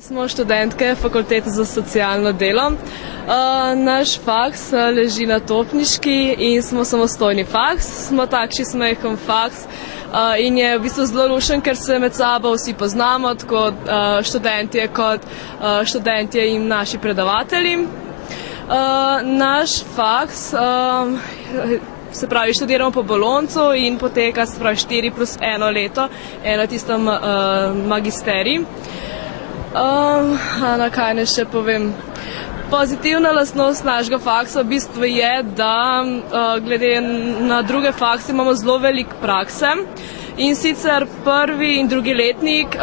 Smo študentke Fakultete za socialno delo. Naš faks leži na Topniški in smo samostojni faks. Smo takšni smehen faks in je v bistvu zelo lušen, ker se med sabo vsi poznamo, tako študentje kot študentje in naši predavatelji. Naš faks, se pravi, študiramo po boloncu in poteka, se pravi, 4+1 leto, eno tisto magisterij. Na kaj ne še povem. Pozitivna lastnost našega faksa v bistvu je, da glede na druge fakse imamo zelo veliko prakse in sicer prvi in drugi letnik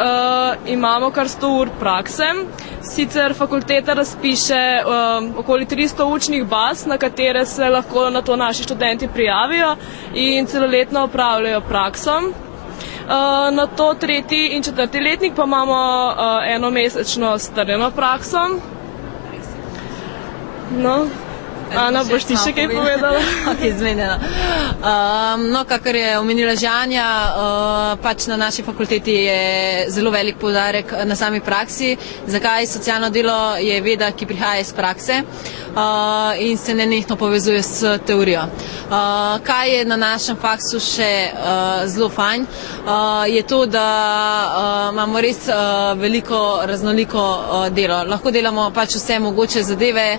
imamo kar 100 ur prakse. Sicer fakulteta razpiše okoli 300 učnih baz, na katere se lahko na to naši študenti prijavijo in celoletno opravljajo prakso. Na to tretji in četrti letnik pa imamo enomesečno strnjeno prakso. No, Ana, boš ti še kaj povedala? Ok, zmenjeno. No, kakor je omenila Žanja, pač na naši fakulteti je zelo velik poudarek na sami praksi. Zakaj? Socialno delo je veda, ki prihaja iz prakse in se nenehno povezuje s teorijo. Kaj je na našem faksu še zelo fajn, je to, da imamo res veliko raznoliko delo. Lahko delamo pač vse mogoče zadeve,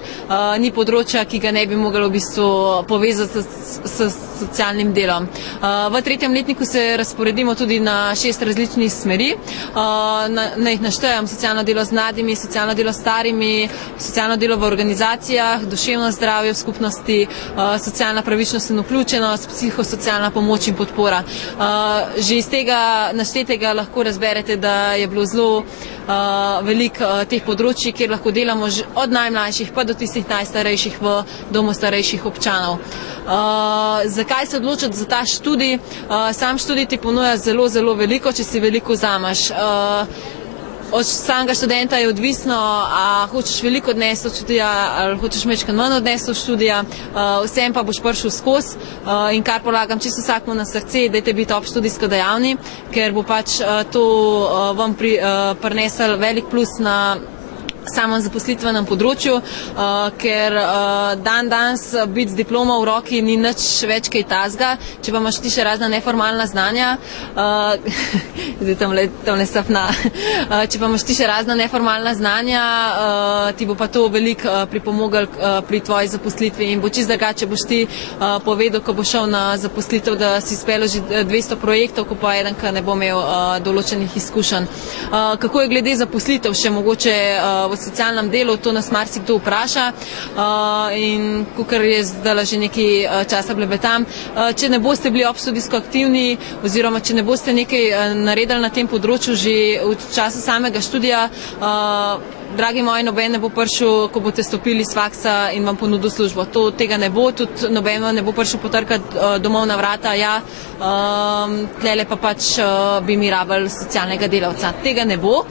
ni področja, ki ga ne bi mogli v bistvu povezati s socialnim delom. V tretjem letniku se razporedimo tudi na 6 različnih smeri. Naj jih naštejem: socialno delo z mladimi, socialno delo s starimi, socialno delo v organizacijah, duševno zdravje v skupnosti, socialna pravičnost in vključenost, psihosocialna pomoč in podpora. Že iz tega naštetega lahko razberete, da je bilo zelo veliko teh področji, kjer lahko delamo od najmlajših pa do tistih najstarejših v domu starejših občanov. Zakaj se odločiti za ta študij? Sam študij ti ponuja zelo, zelo veliko, če si veliko vzameš. Od samega študenta je odvisno, a hočeš veliko odnesti od študija ali hočeš majčkeno manj odnesti od študija, vsem pa boš prišel skozi in kar polagam čisto vsakmu na srce, dajte biti obštudijsko dejavni, ker bo pač to vam prinesel velik plus na samem zaposlitvenem področju, ker danes biti z diplomo v roki ni nič več kaj tazga. Če pa imaš ti še razna neformalna znanja, zdaj tamle safna, če pa imaš ti še razna neformalna znanja, ti bo pa to veliko pripomogel pri tvoji zaposlitvi in bo čisto drugače boš ti povedal, ko bo šel na zaposlitev, da si speljal že 200 projektov, ko pa eden, ki ne bo imel določenih izkušenj. Kako je glede zaposlitev še mogoče v socialnem delu, to nas marsikdo vpraša in kakor je zdaj že nekaj časa blebetam, če ne boste bili obštudijsko aktivni oziroma če ne boste nekaj naredili na tem področju že v času samega študija, dragi moji, noben ne bo prišel, ko boste stopili z faksa in vam ponudil službo. Tega ne bo, tudi noben ne bo prišel potrkati domov na vrata, ja, tlele pa pač bi mi rabili socialnega delavca. Tega ne bo.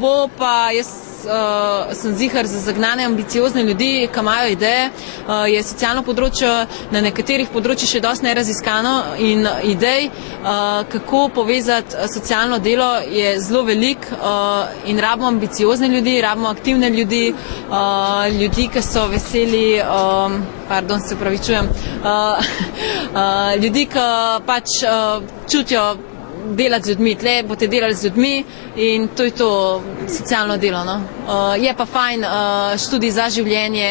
Bo pa, jaz sem ziher za zagnane, ambiciozne ljudi, ki imajo ideje. Je socialno področje na nekaterih področjih še dosti neraziskano in idej, kako povezati socialno delo, je zelo velik in rabimo ambiciozne ljudi, rabimo aktivne ljudi, ljudi, ki so veseli, pardon, se opravičujem, ljudi, ki pač čutijo delati z ljudmi, tle boste delali z ljudmi in to je to socialno delo. Je pa fajn študij za življenje.